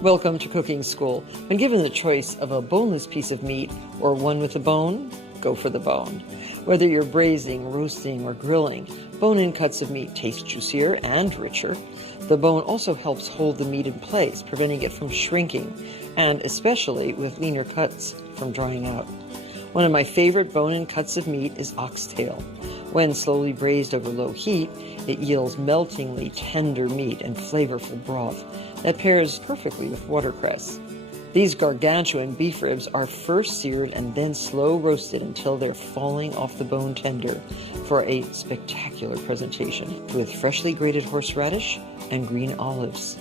Welcome to Cooking School. When given the choice of a boneless piece of meat or one with a bone, go for the bone. Whether you're braising, roasting, or grilling, bone-in cuts of meat taste juicier and richer. The bone also helps hold the meat in place, preventing it from shrinking, and especially with leaner cuts from drying out. One of my favorite bone-in cuts of meat is oxtail. When slowly braised over low heat, it yields meltingly tender meat and flavorful broth that pairs perfectly with watercress. These gargantuan beef ribs are first seared and then slow roasted until they're falling off the bone tender for a spectacular presentation with freshly grated horseradish and green olives.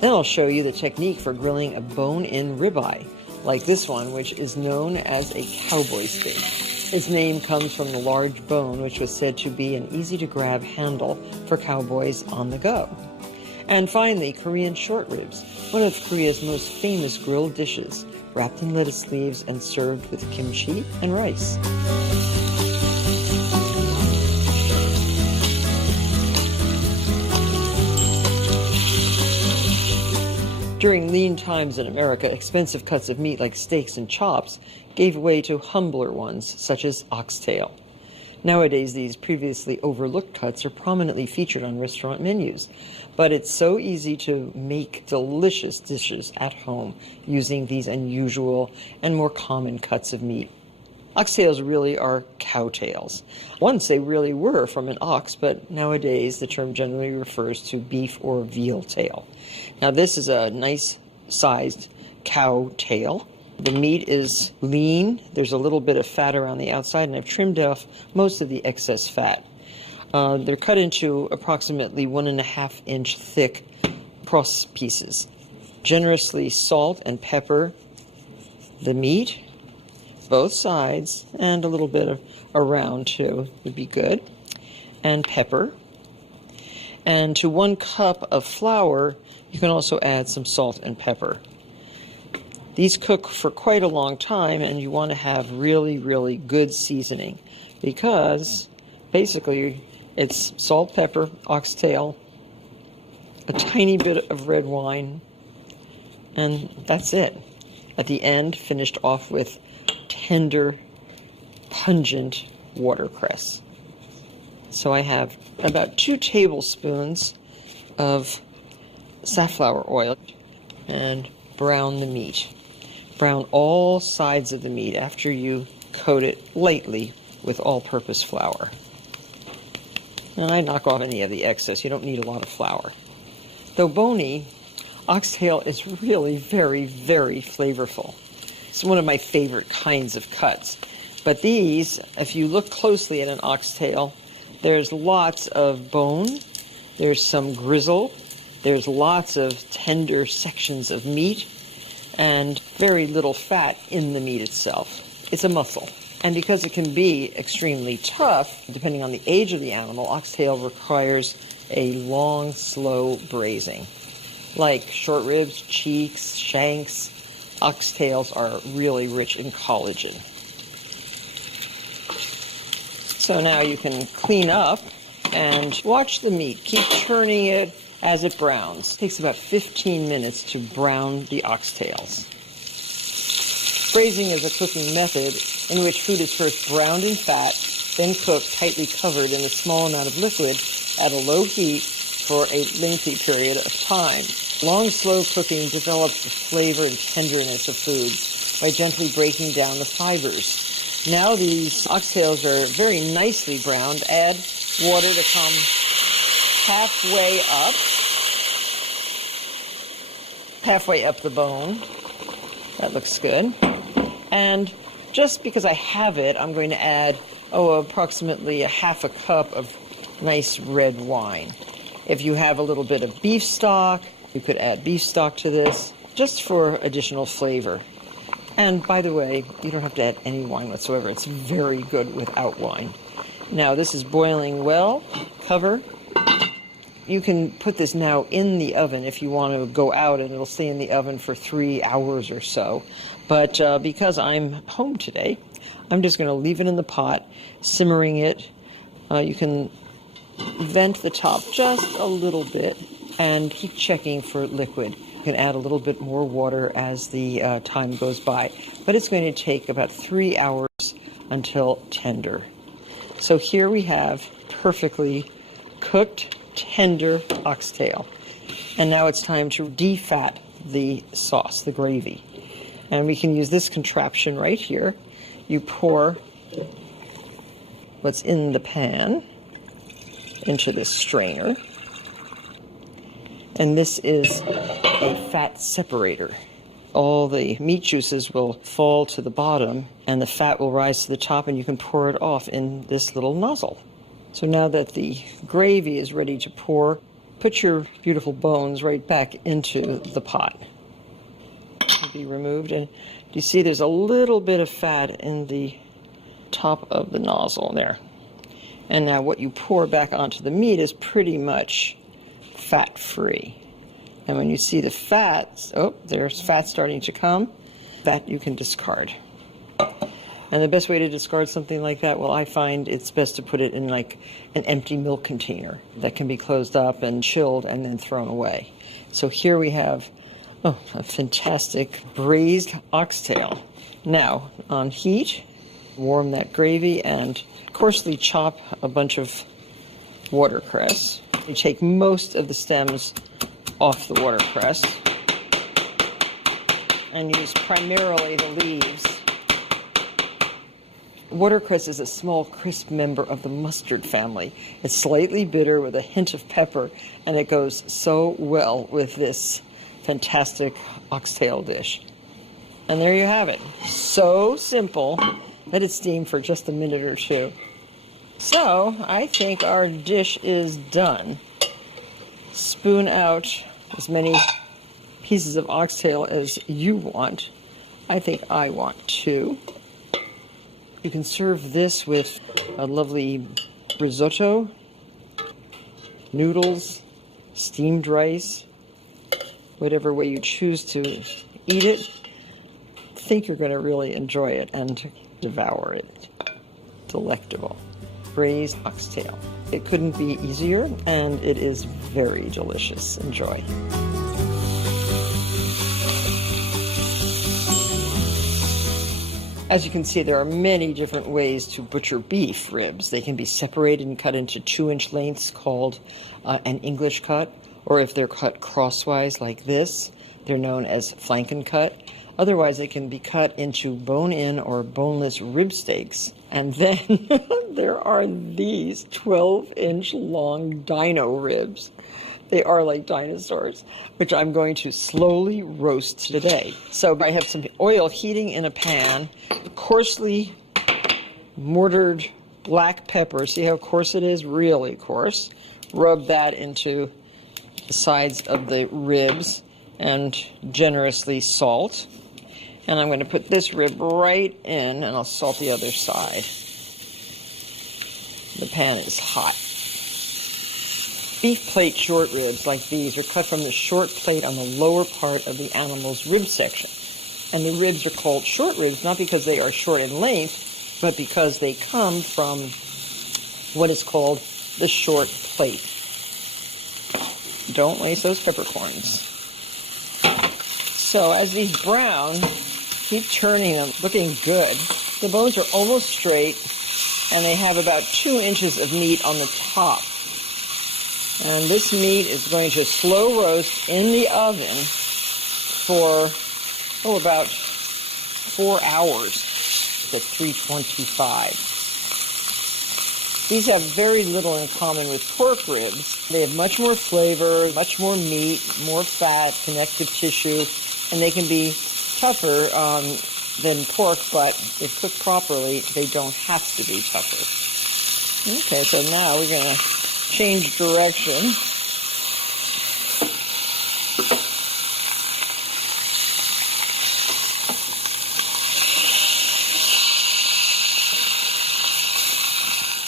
Then I'll show you the technique for grilling a bone-in ribeye, like this one, which is known as a cowboy steak. Its name comes from the large bone, which was said to be an easy-to-grab handle for cowboys on the go. And finally, Korean short ribs, one of Korea's most famous grilled dishes, wrapped in lettuce leaves and served with kimchi and rice. During lean times in America, expensive cuts of meat like steaks and chops gave way to humbler ones, such as oxtail. Nowadays, these previously overlooked cuts are prominently featured on restaurant menus, but it's so easy to make delicious dishes at home using these unusual and more common cuts of meat. Oxtails really are cowtails. Once they really were from an ox, but nowadays the term generally refers to beef or veal tail. Now this is a nice sized cow tail. The meat is lean. There's a little bit of fat around the outside, and I've trimmed off most of the excess fat. They're cut into approximately 1.5 inch thick cross pieces. Generously salt and pepper the meat, both sides, and a little bit of around too would be good, and pepper. And to 1 cup of flour, you can also add some salt and pepper. These cook for quite a long time, and you want to have really, really good seasoning because basically it's salt, pepper, oxtail, a tiny bit of red wine, and that's it. At the end, finished off with tender, pungent watercress. So I have about 2 tablespoons of safflower oil and brown the meat. Brown all sides of the meat after you coat it lightly with all-purpose flour. And I knock off any of the excess. You don't need a lot of flour. Though bony, oxtail is really very, very flavorful. It's one of my favorite kinds of cuts. But these, if you look closely at an oxtail, there's lots of bone, there's some grizzle, there's lots of tender sections of meat, and very little fat in the meat itself. It's a muscle. And because it can be extremely tough, depending on the age of the animal, oxtail requires a long, slow braising. Like short ribs, cheeks, shanks, oxtails are really rich in collagen. So now you can clean up and watch the meat. Keep turning it as it browns. It takes about 15 minutes to brown the oxtails. Braising is a cooking method in which food is first browned in fat, then cooked tightly covered in a small amount of liquid at a low heat for a lengthy period of time. Long, slow cooking develops the flavor and tenderness of food by gently breaking down the fibers. Now these oxtails are very nicely browned. Add water to come halfway up the bone. That looks good. And just because I have it, I'm going to add, approximately 1/2 cup of nice red wine. If you have a little bit of beef stock, you could add beef stock to this, just for additional flavor. And by the way, you don't have to add any wine whatsoever. It's very good without wine. Now this is boiling well. Cover. You can put this now in the oven if you want to go out, and it'll stay in the oven for 3 hours or so. But because I'm home today, I'm just going to leave it in the pot, simmering it. You can vent the top just a little bit and keep checking for liquid. You can add a little bit more water as the time goes by, but it's going to take about 3 hours until tender. So here we have perfectly cooked, tender oxtail. And now it's time to defat the sauce, the gravy. And we can use this contraption right here. You pour what's in the pan into this strainer. And this is a fat separator. All the meat juices will fall to the bottom and the fat will rise to the top, and you can pour it off in this little nozzle. So now that the gravy is ready to pour, put your beautiful bones right back into the pot. It'll be removed, and you see there's a little bit of fat in the top of the nozzle there. And now what you pour back onto the meat is pretty much fat-free. And when you see the fat, oh, there's fat starting to come, that you can discard. And the best way to discard something like that, well, I find it's best to put it in like an empty milk container that can be closed up and chilled and then thrown away. So here we have, oh, a fantastic braised oxtail. Now, on heat, warm that gravy and coarsely chop a bunch of watercress. You take most of the stems off the watercress and use primarily the leaves. Watercress is a small, crisp member of the mustard family. It's slightly bitter with a hint of pepper, and it goes so well with this fantastic oxtail dish. And there you have it. So simple. Let it steam for just a minute or two. So, I think our dish is done. Spoon out as many pieces of oxtail as you want. I think I want 2. You can serve this with a lovely risotto, noodles, steamed rice, whatever way you choose to eat it. I think you're going to really enjoy it and devour it. Delectable. Braised oxtail. It couldn't be easier, and it is very delicious. Enjoy. As you can see, there are many different ways to butcher beef ribs. They can be separated and cut into 2-inch lengths called an English cut, or if they're cut crosswise like this, they're known as flanken cut. Otherwise, it can be cut into bone-in or boneless rib steaks. And then there are these 12-inch long dino ribs. They are like dinosaurs, which I'm going to slowly roast today. So I have some oil heating in a pan, coarsely mortared black pepper. See how coarse it is? Really coarse. Rub that into the sides of the ribs and generously salt. And I'm going to put this rib right in, and I'll salt the other side. The pan is hot. Beef plate short ribs like these are cut from the short plate on the lower part of the animal's rib section. And the ribs are called short ribs not because they are short in length, but because they come from what is called the short plate. Don't waste those peppercorns. So as these brown, keep turning them, looking good. The bones are almost straight, and they have about 2 inches of meat on the top. And this meat is going to slow roast in the oven for, about 4 hours at 325. These have very little in common with pork ribs. They have much more flavor, much more meat, more fat, connective tissue, and they can be tougher than pork, but if cooked properly, they don't have to be tougher. Okay, so now we're going to change direction.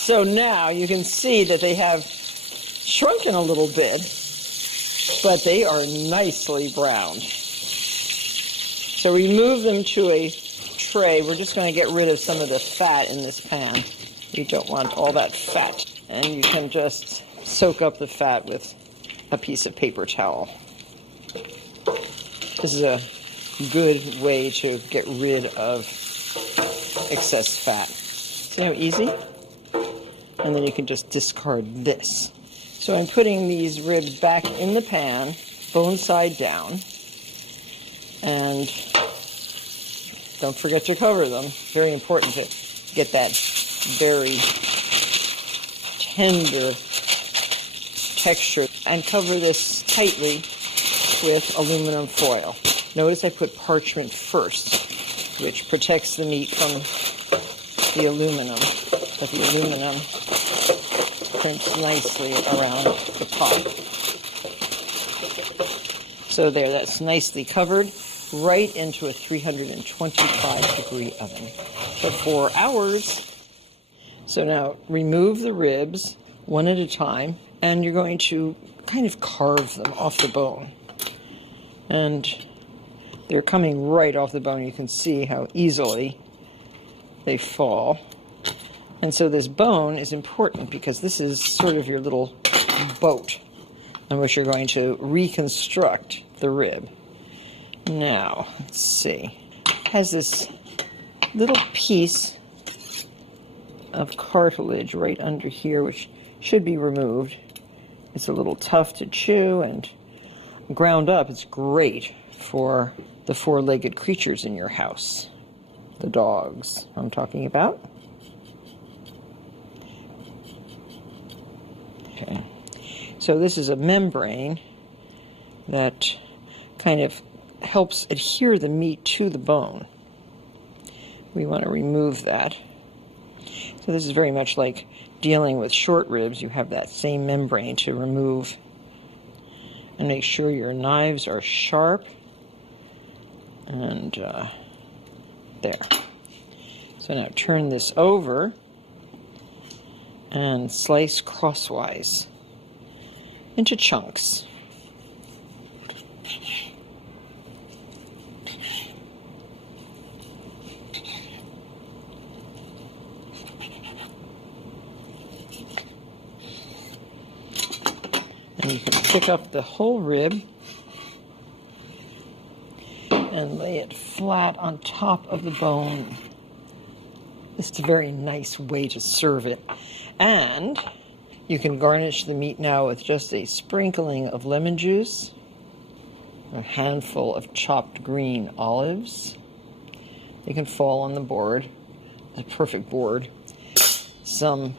So now you can see that they have shrunken a little bit, but they are nicely browned. So remove them to a tray. We're just going to get rid of some of the fat in this pan. You don't want all that fat. And you can just soak up the fat with a piece of paper towel. This is a good way to get rid of excess fat. See how easy? And then you can just discard this. So I'm putting these ribs back in the pan, bone side down, and don't forget to cover them. Very important to get that very tender texture. And cover this tightly with aluminum foil. Notice I put parchment first, which protects the meat from the aluminum, but the aluminum prints nicely around the top. So there, that's nicely covered, right into a 325-degree oven for 4 hours. So now remove the ribs one at a time, and you're going to kind of carve them off the bone. And they're coming right off the bone. You can see how easily they fall. And so this bone is important because this is sort of your little boat on which you're going to reconstruct the rib. Now, let's see. It has this little piece of cartilage right under here, which should be removed. It's a little tough to chew, and ground up, it's great for the four-legged creatures in your house. The dogs I'm talking about. Okay. So this is a membrane that kind of helps adhere the meat to the bone. We want to remove that. So this is very much like dealing with short ribs. You have that same membrane to remove. And make sure your knives are sharp. And there. So now turn this over and slice crosswise into chunks. And you can pick up the whole rib and lay it flat on top of the bone. This is a very nice way to serve it. And you can garnish the meat now with just a sprinkling of lemon juice, a handful of chopped green olives. They can fall on the board, a perfect board. Some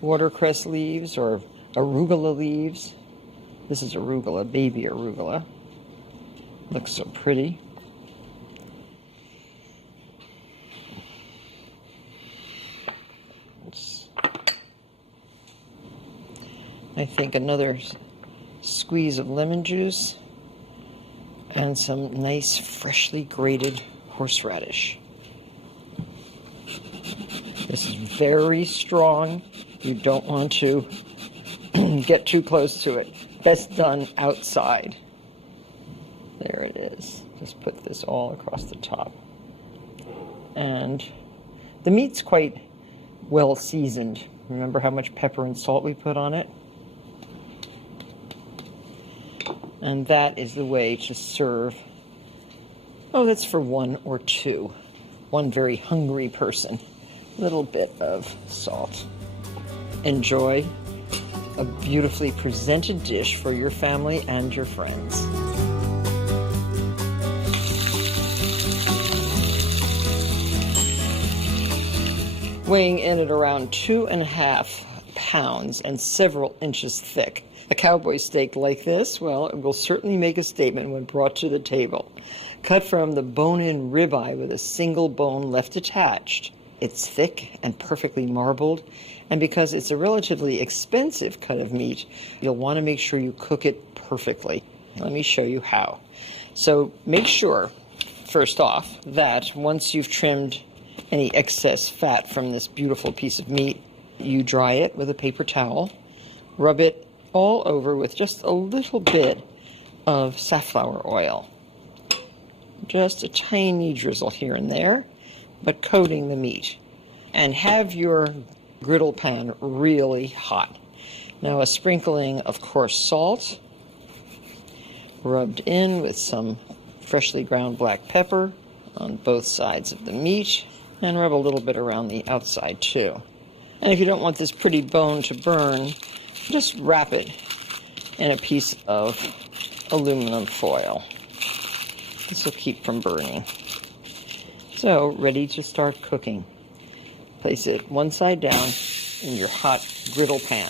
watercress leaves or arugula leaves. This is arugula, baby arugula. Looks so pretty. I think another squeeze of lemon juice and some nice freshly grated horseradish. This is very strong. You don't want to get too close to it. Best done outside. There it is. Just put this all across the top. And the meat's quite well seasoned. Remember how much pepper and salt we put on it? And that is the way to serve. Oh, that's for one or two. One very hungry person. A little bit of salt. Enjoy a beautifully presented dish for your family and your friends. Weighing in at around 2.5 pounds and several inches thick. A cowboy steak like this, well, it will certainly make a statement when brought to the table. Cut from the bone-in ribeye with a single bone left attached. It's thick and perfectly marbled, and because it's a relatively expensive cut of meat, you'll want to make sure you cook it perfectly. Let me show you how. So make sure, first off, that once you've trimmed any excess fat from this beautiful piece of meat, you dry it with a paper towel, rub it all over with just a little bit of safflower oil. Just a tiny drizzle here and there, but coating the meat. And have your griddle pan really hot. Now a sprinkling of coarse salt, rubbed in with some freshly ground black pepper on both sides of the meat, and rub a little bit around the outside too. And if you don't want this pretty bone to burn, just wrap it in a piece of aluminum foil. This will keep from burning. So, ready to start cooking. Place it one side down in your hot griddle pan.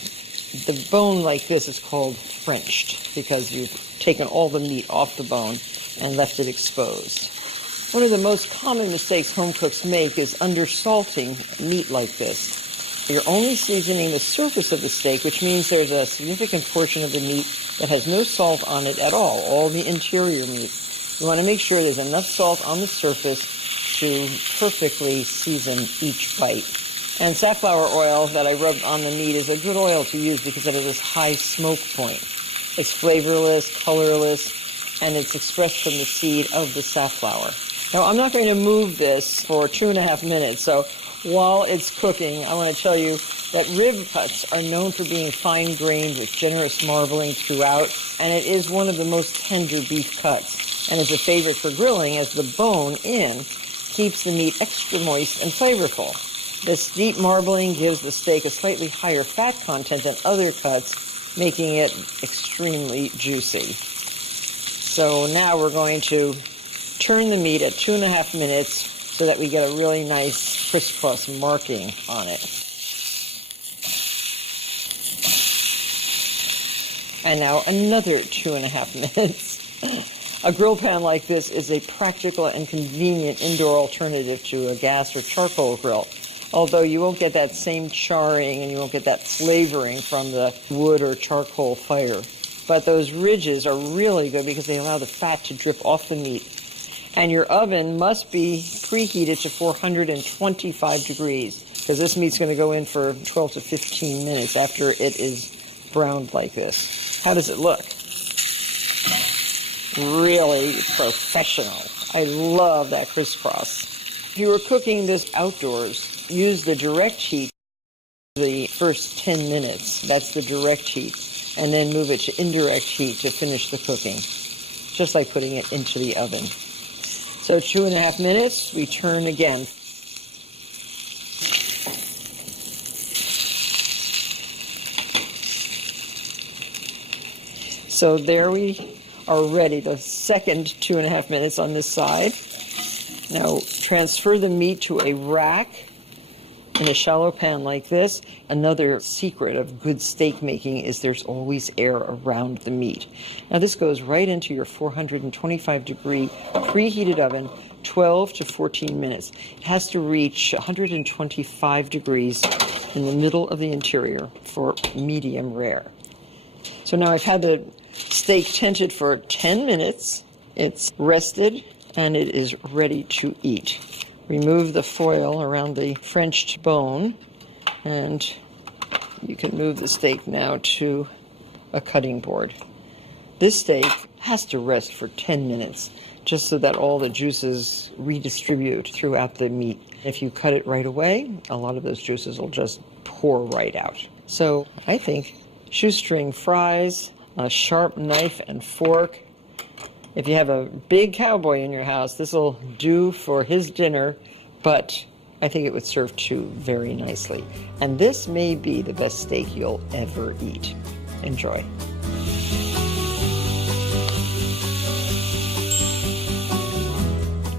The bone like this is called Frenched because you've taken all the meat off the bone and left it exposed. One of the most common mistakes home cooks make is undersalting meat like this. You're only seasoning the surface of the steak, which means there's a significant portion of the meat that has no salt on it at all the interior meat. You want to make sure there's enough salt on the surface to perfectly season each bite. And safflower oil that I rubbed on the meat is a good oil to use because it has this high smoke point. It's flavorless, colorless, and it's expressed from the seed of the safflower. Now, I'm not going to move this for 2.5 minutes, so while it's cooking, I want to tell you that rib cuts are known for being fine-grained with generous marbling throughout, and it is one of the most tender beef cuts, and is a favorite for grilling as the bone-in keeps the meat extra moist and flavorful. This deep marbling gives the steak a slightly higher fat content than other cuts, making it extremely juicy. So now we're going to turn the meat at 2.5 minutes so that we get a really nice crisscross marking on it. And now another 2.5 minutes. A grill pan like this is a practical and convenient indoor alternative to a gas or charcoal grill, although you won't get that same charring and you won't get that flavoring from the wood or charcoal fire. But those ridges are really good because they allow the fat to drip off the meat. And your oven must be preheated to 425 degrees because this meat's going to go in for 12 to 15 minutes after it is browned like this. How does it look? Really professional. I love that crisscross. If you were cooking this outdoors, use the direct heat the first 10 minutes. That's the direct heat. And then move it to indirect heat to finish the cooking, just like putting it into the oven. So 2.5 minutes, we turn again. So there we are ready, the second 2.5 minutes on this side. Now transfer the meat to a rack in a shallow pan like this. Another secret of good steak making is there's always air around the meat. Now this goes right into your 425 degree preheated oven, 12 to 14 minutes. It has to reach 125 degrees in the middle of the interior for medium rare. So now I've had the steak tented for 10 minutes. It's rested and it is ready to eat. Remove the foil around the Frenched bone, and you can move the steak now to a cutting board. This steak has to rest for 10 minutes just so that all the juices redistribute throughout the meat. If you cut it right away, a lot of those juices will just pour right out. So I think shoestring fries, a sharp knife and fork. If you have a big cowboy in your house, this will do for his dinner, but I think it would serve too very nicely. And this may be the best steak you'll ever eat. Enjoy.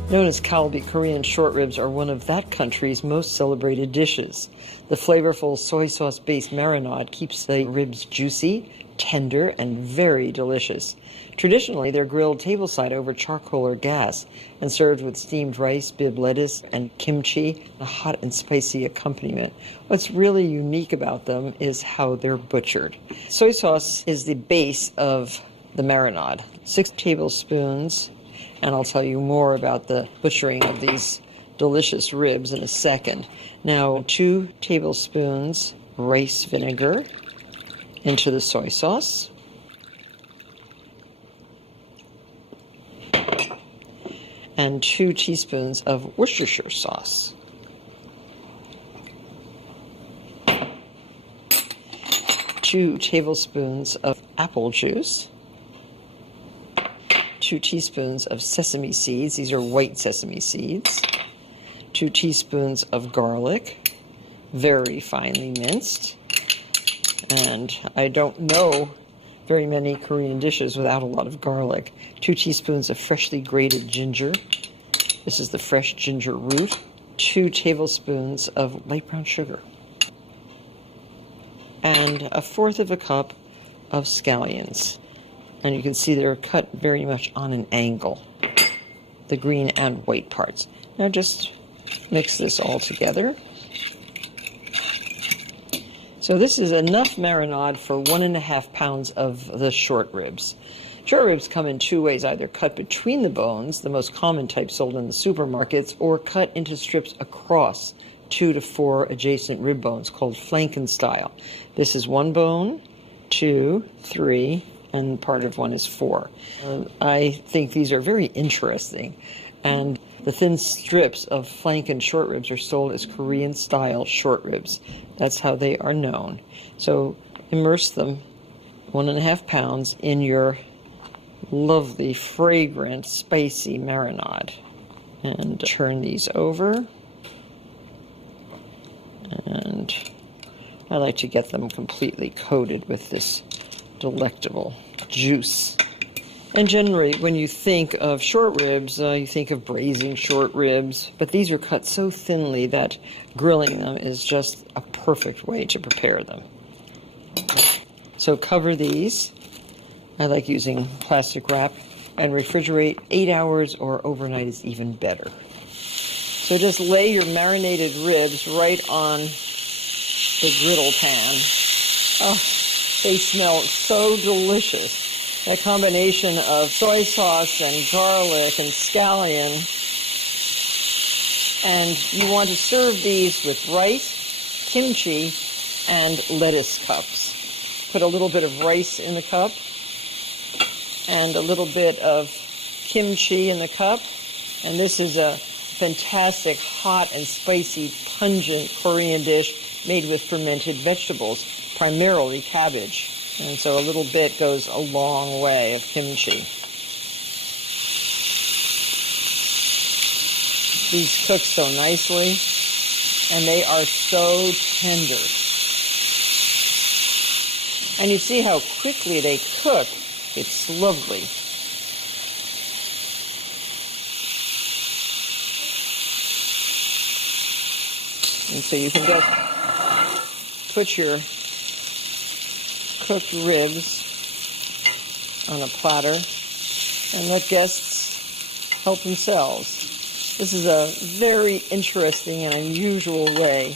Known as kalbi, Korean short ribs are one of that country's most celebrated dishes. The flavorful soy sauce-based marinade keeps the ribs juicy, tender, and very delicious. Traditionally, they're grilled tableside over charcoal or gas and served with steamed rice, bib lettuce, and kimchi, a hot and spicy accompaniment. What's really unique about them is how they're butchered. Soy sauce is the base of the marinade. 6 tablespoons, and I'll tell you more about the butchering of these delicious ribs in a second. Now, 2 tablespoons rice vinegar into the soy sauce. And 2 teaspoons of Worcestershire sauce. 2 tablespoons of apple juice. 2 teaspoons of sesame seeds. These are white sesame seeds. 2 teaspoons of garlic, very finely minced. And I don't know very many Korean dishes without a lot of garlic. 2 teaspoons of freshly grated ginger. This is the fresh ginger root. 2 tablespoons of light brown sugar. And 1/4 of a cup of scallions. And you can see they're cut very much on an angle, the green and white parts. Now just mix this all together. So this is enough marinade for 1½ pounds of the short ribs. Short ribs come in 2 ways, either cut between the bones, the most common type sold in the supermarkets, or cut into strips across 2 to 4 adjacent rib bones called flanken style. This is 1 bone, 2, 3, and part of 1 is 4. I think these are very interesting, and the thin strips of flanken short ribs are sold as Korean style short ribs. That's how they are known. So immerse them, 1½ pounds, in your lovely, fragrant, spicy marinade. And turn these over. And I like to get them completely coated with this delectable juice. And generally, when you think of short ribs, you think of braising short ribs, but these are cut so thinly that grilling them is just a perfect way to prepare them. So cover these. I like using plastic wrap, and refrigerate 8 hours or overnight is even better. So just lay your marinated ribs right on the griddle pan. Oh, they smell so delicious. That combination of soy sauce and garlic and scallion. And you want to serve these with rice, kimchi, and lettuce cups. Put a little bit of rice in the cup and a little bit of kimchi in the cup. And this is a fantastic, hot and spicy, pungent Korean dish made with fermented vegetables, primarily cabbage. And so a little bit goes a long way of kimchi. These cook so nicely, and they are so tender. And you see how quickly they cook. It's lovely. And so you can just put your cooked ribs on a platter and let guests help themselves. This is a very interesting and unusual way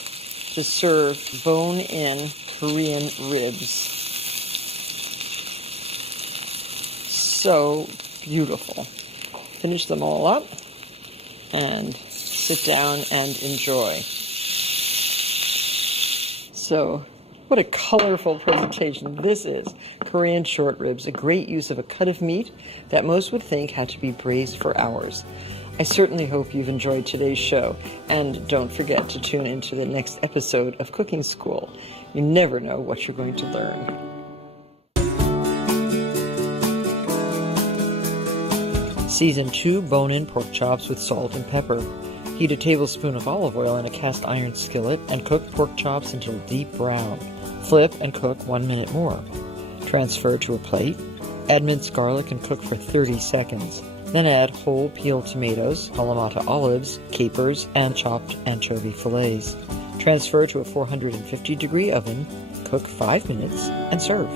to serve bone-in Korean ribs. So beautiful. Finish them all up and sit down and enjoy. So, what a colorful presentation this is. Korean short ribs, a great use of a cut of meat that most would think had to be braised for hours. I certainly hope you've enjoyed today's show, and don't forget to tune into the next episode of Cooking School. You never know what you're going to learn. Season 2 bone-in pork chops with salt and pepper. Heat a tablespoon of olive oil in a cast iron skillet and cook pork chops until deep brown. Flip and cook 1 minute more. Transfer to a plate. Add minced garlic and cook for 30 seconds. Then add whole peeled tomatoes, Kalamata olives, capers, and chopped anchovy fillets. Transfer to a 450-degree oven. Cook 5 minutes and serve.